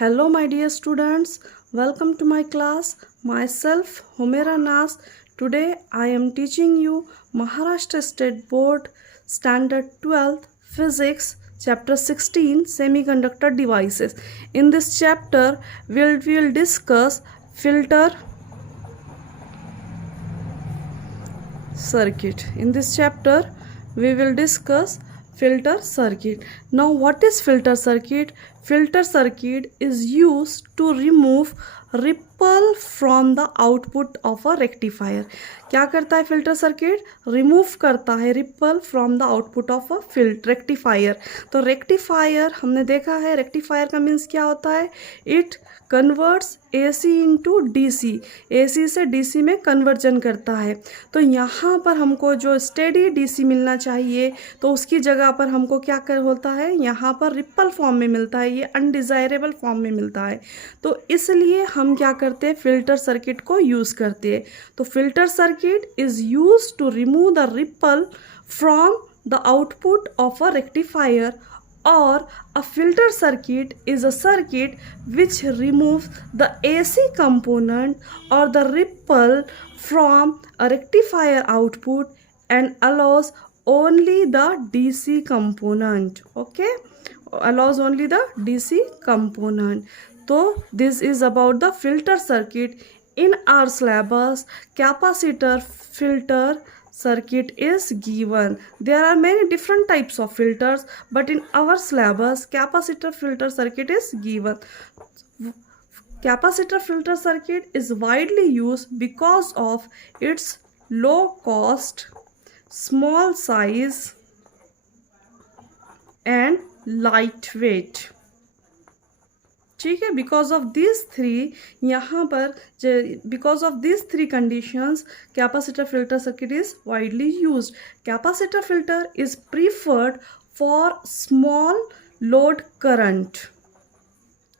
Hello my dear students, welcome to my class. Myself Humaira Nas. Today I am teaching you Maharashtra State Board Standard 12 Physics Chapter 16 Semiconductor Devices. In this chapter we will discuss filter circuit. In this chapter we will discuss filter circuit. Now what is filter circuit? Filter circuit is used to remove ripple from the output of a rectifier. क्या करता है filter circuit? Remove करता है ripple from the output of a rectifier. तो rectifier हमने देखा है, rectifier का मीन्स क्या होता है? It converts AC into DC, AC से DC में कन्वर्जन करता है. तो यहाँ पर हमको जो स्टेडी DC मिलना चाहिए तो उसकी जगह पर हमको क्या कर होता है, यहाँ पर रिपल फॉर्म में मिलता है, ये अनडिज़ायरेबल फॉर्म में मिलता है. तो इसलिए हम क्या करते हैं, फिल्टर सर्किट को यूज़ करते हैं. तो filter circuit is use to remove the ripple from the output of a rectifier, or a filter circuit is a circuit which removes the AC component or the ripple from a rectifier output and allows only the DC component. Okay, allows only the DC component. So this is about the filter circuit. In our syllabus, capacitor filter circuit is given. There are many different types of filters, but in our syllabus capacitor filter circuit is given. Capacitor filter circuit is widely used because of its low cost, small size and lightweight. ठीक है, because of this three, यहाँ पर because of this three conditions capacitor filter circuit is widely used. Capacitor filter is preferred for small load current.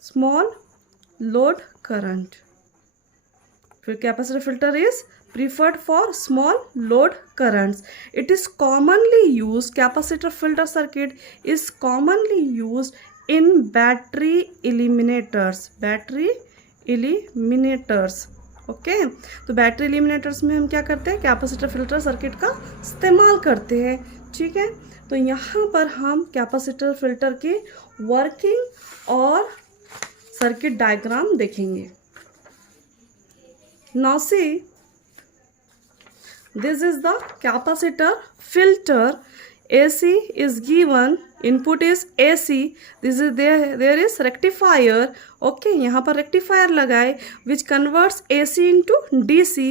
Small load current. फिर capacitor filter is preferred for small load currents. It is commonly used, capacitor filter circuit is commonly used in battery eliminators. Battery eliminators. Okay, तो battery eliminators में हम क्या करते हैं, capacitor filter circuit का इस्तेमाल करते हैं. ठीक है, तो यहाँ पर हम कैपेसिटर फिल्टर की वर्किंग और सर्किट डायग्राम देखेंगे. Now see, this is the capacitor filter. AC is given, input is AC. This is there is rectifier. Okay, यहाँ पर rectifier लगाए which converts AC into DC.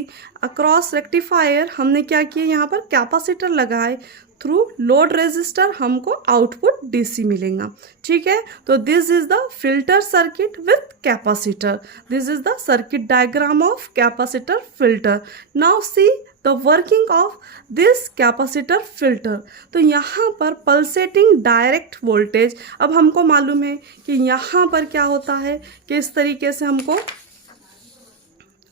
Across rectifier हमने क्या किया, यहाँ पर कैपेसिटर लगाए. थ्रू लोड रेजिस्टर हमको आउटपुट DC मिलेगा. ठीक है, तो this is the filter circuit with capacitor. This is the circuit diagram of capacitor filter. Now see the working of this capacitor filter. तो यहाँ पर पल्सेटिंग डायरेक्ट वोल्टेज. अब हमको मालूम है कि यहाँ पर क्या होता है कि इस तरीके से हमको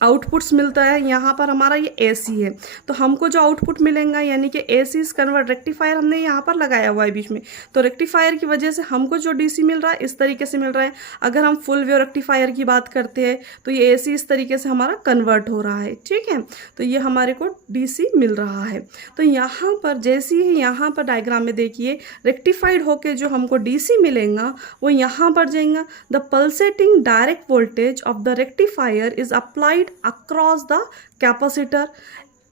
आउटपुट्स मिलता है. यहाँ पर हमारा ये AC है, तो हमको जो आउटपुट मिलेगा यानी कि AC इस कन्वर्ट, रेक्टिफायर हमने यहाँ पर लगाया हुआ है बीच में, तो रेक्टिफायर की वजह से हमको जो DC मिल रहा है इस तरीके से मिल रहा है. अगर हम फुल वेव रेक्टिफायर की बात करते हैं तो ये AC इस तरीके से हमारा कन्वर्ट हो रहा है. ठीक है, तो ये हमारे को DC मिल रहा है. तो यहाँ पर जैसे ही यहाँ पर डायग्राम में देखिए, रेक्टिफाइड होके जो हमको DC मिलेगा वो यहाँ पर जाएगा. The pulsating direct voltage of the rectifier is applied across the capacitor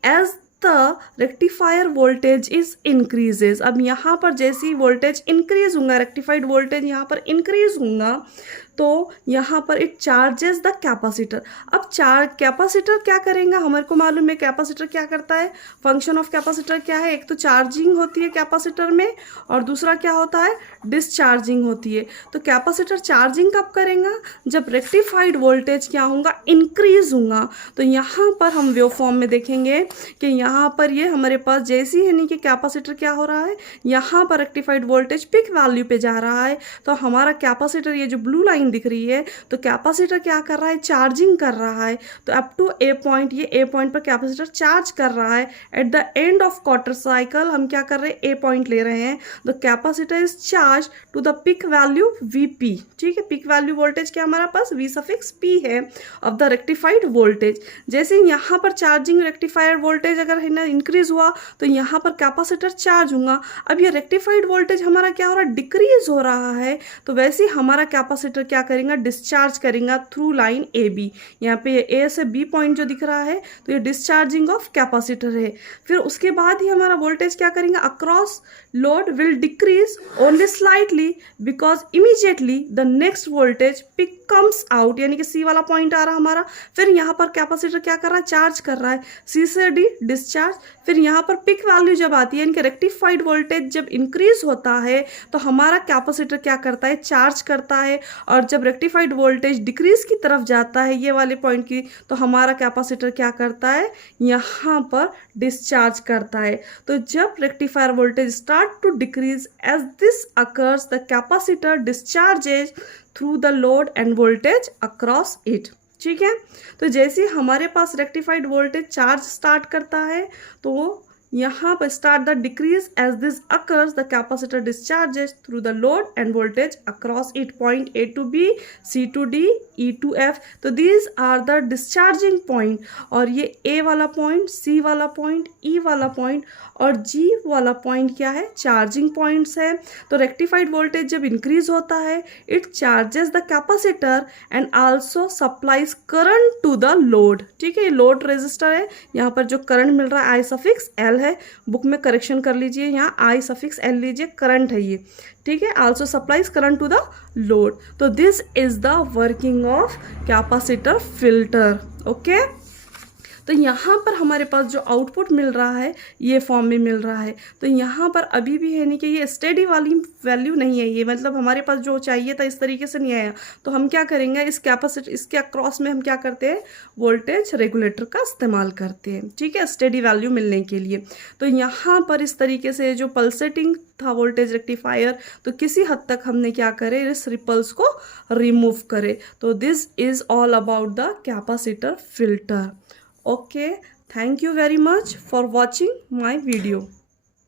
as the rectifier voltage is increases. अब यहाँ पर जैसी वोल्टेज इंक्रीज होगा, रेक्टिफाइड वोल्टेज यहाँ पर इंक्रीज होगा, तो यहाँ पर इट चार्जेस द कैपेसिटर. अब कैपेसिटर क्या करेगा, हमारे को मालूम है कैपेसिटर क्या करता है. फंक्शन ऑफ कैपेसिटर क्या है, एक तो चार्जिंग होती है कैपेसिटर में और दूसरा क्या होता है, डिस्चार्जिंग होती है. तो कैपेसिटर चार्जिंग कब करेगा, जब रेक्टिफाइड वोल्टेज क्या होगा, इंक्रीज होगा. तो यहाँ पर हम वेव फॉर्म में देखेंगे कि यहाँ पर ये हमारे पास जैसी है नहीं कि कैपेसिटर क्या हो रहा है, यहाँ पर रेक्टिफाइड वोल्टेज पिक वैल्यू पे जा रहा है, तो हमारा कैपेसिटर ये जो ब्लू लाइन दिख रही है, तो कैपेसिटर क्या कर रहा है, चार्जिंग कर रहा है। तो अप टू ए पॉइंट, ये ए पॉइंट पर कैपेसिटर चार्ज कर रहा है। At the end of quarter cycle हम क्या कर रहे हैं, ए पॉइंट ले रहे हैं। The capacitor is charge to the peak value Vp, ठीक है। पिक वैल्यू वोल्टेज क्या हमारा पास V सफिक्स P है ऑफ द रेक्टिफाइड वोल्टेज। जैसे यहाँ पर चार्जिंग रेक्टिफायर वोल्टेज अगर है ना इंक्रीज हुआ, तो यहाँ पर कैपेसिटर चार्ज होगा। अब ये रेक्टिफाइड वोल्टेज हमारा क्या हो रहा है, डिक्रीज हो रहा है, तो वैसे ही हमारा कैपेसिटर क्या करेगा, डिस्चार्ज करेगा थ्रू लाइन ए बी। यहाँ पे ए से बी पॉइंट जो दिख रहा है, तो ये डिस्चार्जिंग ऑफ कैपेसिटर है। फिर उसके बाद ही हमारा वोल्टेज क्या करेंगे, across load will decrease only slightly because immediately the next voltage peak comes out, यानी कि सी वाला पॉइंट आ रहा हमारा। फिर यहाँ पर कैपेसिटर क्या कर रहा है, चार्ज कर रहा है, सी से डी डिस्चार्ज। फिर यहाँ पर पिक वैल्यू जब आती है, यानी कि रेक्टिफाइड वोल्टेज जब इंक्रीज होता है, तो हमारा कैपेसिटर क्या करता है, चार्ज करता है। और जब रेक्टिफाइड वोल्टेज डिक्रीज की तरफ जाता है, ये वाले पॉइंट की, तो हमारा कैपेसिटर क्या करता है, यहाँ पर डिस्चार्ज करता है। तो जब rectifier voltage start to decrease as this occurs, the capacitor discharges through the load and voltage across it, ठीक है। तो जैसे हमारे पास रेक्टिफाइड वोल्टेज चार्ज स्टार्ट करता है, तो यहाँ पर start the decrease as this occurs, the capacitor discharges through the load and voltage across it, point A to B, C to D, E to F. तो these are the discharging point. और ये ए वाला point, सी वाला point, ई वाला point और जी वाला point क्या है, चार्जिंग पॉइंट्स है। तो रेक्टिफाइड वोल्टेज जब इंक्रीज होता है, it charges the capacitor and also supplies current to the load, ठीक है। ये लोड रेजिस्टर है, यहाँ पर जो करंट मिल रहा है आई सफिक्स एल है, बुक में करेक्शन कर लीजिए, यहाँ आई सफिक्स एल लीजिए, करंट है ये, ठीक है। Also supplies current to the load. तो this is the working of capacitor filter, okay. तो यहाँ पर हमारे पास जो आउटपुट मिल रहा है, ये फॉर्म में मिल रहा है। तो यहाँ पर अभी भी है नहीं कि ये स्टेडी वाली वैल्यू नहीं है, ये मतलब हमारे पास जो चाहिए था इस तरीके से नहीं आया। तो हम क्या करेंगे, इस कैपेसिटर, इसके अक्रॉस में हम क्या करते हैं, वोल्टेज रेगुलेटर का इस्तेमाल करते हैं, ठीक है, स्टेडी वैल्यू मिलने के लिए। तो यहाँ पर इस तरीके से जो पल्सेटिंग था वोल्टेज रेक्टिफायर, तो किसी हद तक हमने क्या करे, इस रिपल्स को रिमूव करे। तो this is all about the capacitor filter. Okay, thank you very much for watching my video.